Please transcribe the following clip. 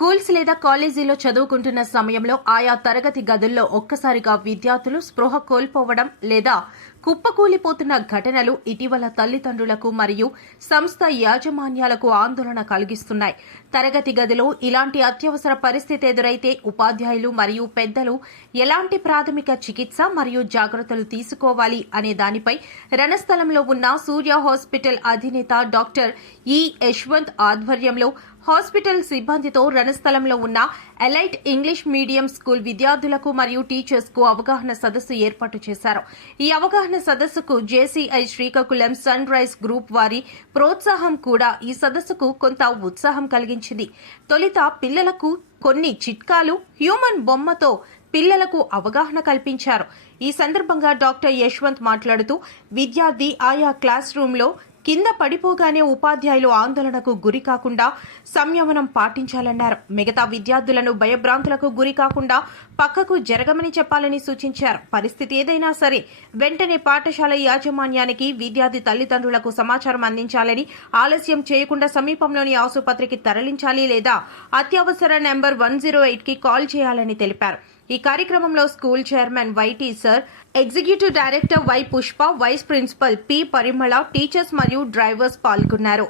Schools లేదా కాలేజీలో చదువుకుంటున్న సమయంలో ఆయా తరగతి గదుల్లో ఒక్కసారిగా విద్యార్థులు స్పృహ కోల్పోవడం లేదా కుప్పకూలిపోతున్న ఘటనలు ఇటీవల తల్లిదండ్రులకు మరియు సంస్థ యాజమాన్యాలకు ఆందోళన కలిగిస్తున్నాయి. తరగతి గదిలో ఇలాంటి అత్యవసర పరిస్థితి ఎదురైతే ఉపాధ్యాయులు మరియు పెద్దలు ఎలాంటి ప్రాథమిక చికిత్స మరియు జాగ్రత్తలు తీసుకోవాలి అనే దానిపై రణస్థలంలో ఉన్న సూర్య హాస్పిటల్ అధినేత డాక్టర్ ఈ యశ్వంత్ ఆధ్వర్యంలో హాస్పిటల్ సిబ్బందితో రణస్థలంలో ఉన్న ఎలైట్ ఇంగ్లీష్ మీడియం స్కూల్ విద్యార్థులకు మరియు టీచర్స్ కు అవగాహన సదస్సు ఏర్పాటు చేశారు. ఈ అవగాహన సదస్సుకు JCI Srikakulam sunrise group వారి ప్రోత్సాహం కూడా ఈ సదస్సుకు కొంత ఉత్సాహం కలిగించింది. తొలుత పిల్లలకు కొన్ని చిట్కాలు హ్యూమన్ బొమ్మతో పిల్లలకు అవగాహన కల్పించారు. ఈ సందర్భంగా డాక్టర్ యశ్వంత్ మాట్లాడుతూ విద్యార్థి ఆయా క్లాస్ రూంలో కింద పడిపోగానే ఉపాధ్యాయులు ఆందోళనకు గురి కాకుండా సంయమనం పాటించాలన్నారు. మిగతా విద్యార్థులను భయభ్రాంతులకు గురి కాకుండా పక్కకు జరగమని చెప్పాలని సూచించారు. పరిస్థితి ఏదైనా సరే వెంటనే పాఠశాల యాజమాన్యానికి విద్యార్థి తల్లిదండ్రులకు సమాచారం అందించాలని, ఆలస్యం చేయకుండా సమీపంలోని ఆసుపత్రికి తరలించాలి లేదా అత్యవసర నెంబర్ 108కి కాల్ చేయాలని తెలిపారు. ఈ కార్యక్రమంలో school chairman YT sir, executive director Y Pushpa, vice principal P Parimala, teachers మరియు డ్రైవర్స్ పాల్గొన్నారు.